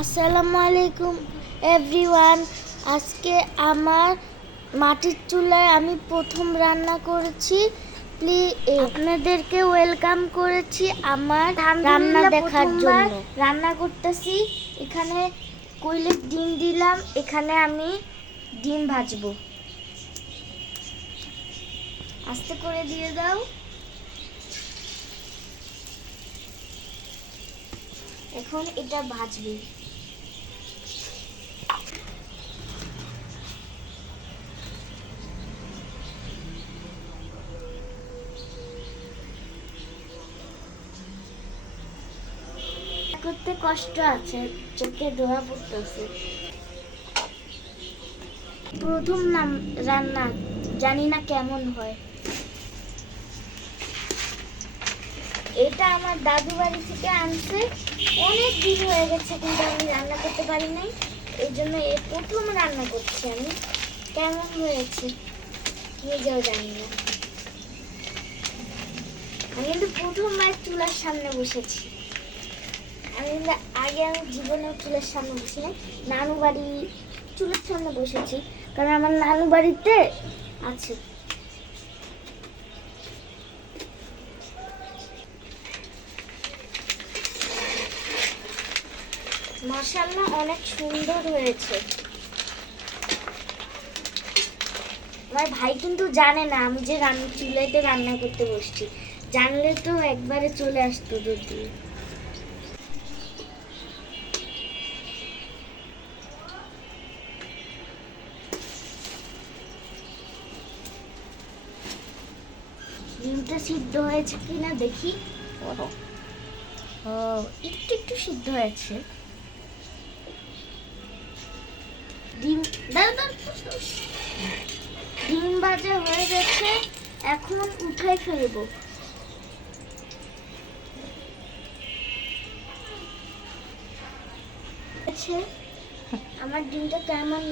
আসসালামু আলাইকুম এভরিওয়ান। আজকে আমার মাটির চুলায় আমি প্রথম রান্না করেছি। আপনাদেরকে ওয়েলকাম করেছি আমার রান্না দেখার জন্য। রান্না করতেছি, এখানে কইলের ডিম দিলাম, এখানে আমি ডিম ভাজবো। আস্তে করে দিয়ে দাও। এখন এটা ভাজবে। করতে কষ্ট আছে, চোখে ধোয়া পড়তেছে। প্রথম রান্না, জানি না কেমন হয়। এটা আমার দাদু বাড়ি থেকে আনছে, অনেক দিন হয়ে গেছে, কিন্তু আমি রান্না করতে পারি নাই। এই জন্য এই প্রথম রান্না করছি আমি। কেমন হয়েছে নিজেও জানি না। আমি কিন্তু প্রথমবার চুলার সামনে বসেছি। আমি জীবনে চুলার সামনে বসি নাই। নানু বাড়ি চুলার সামনে বসেছি, কারণ আমার নানু বাড়িতে আছে। মাশাআল্লাহ, অনেক সুন্দর হয়েছে। আমার ভাই কিন্তু জানে না আমি যে চুলাইতে রান্না করতে বসছি। জানলে তো একবারে চলে আসতো দুধ দিয়ে। ডিমটা সিদ্ধ হয়েছে কিনা দেখি। ও, একটু একটু সিদ্ধ হয়েছে। ডিম ডিম ভাজা হয়ে গেছে, এখন উঠাই ফেলবো। আমার ডিমটা কেমন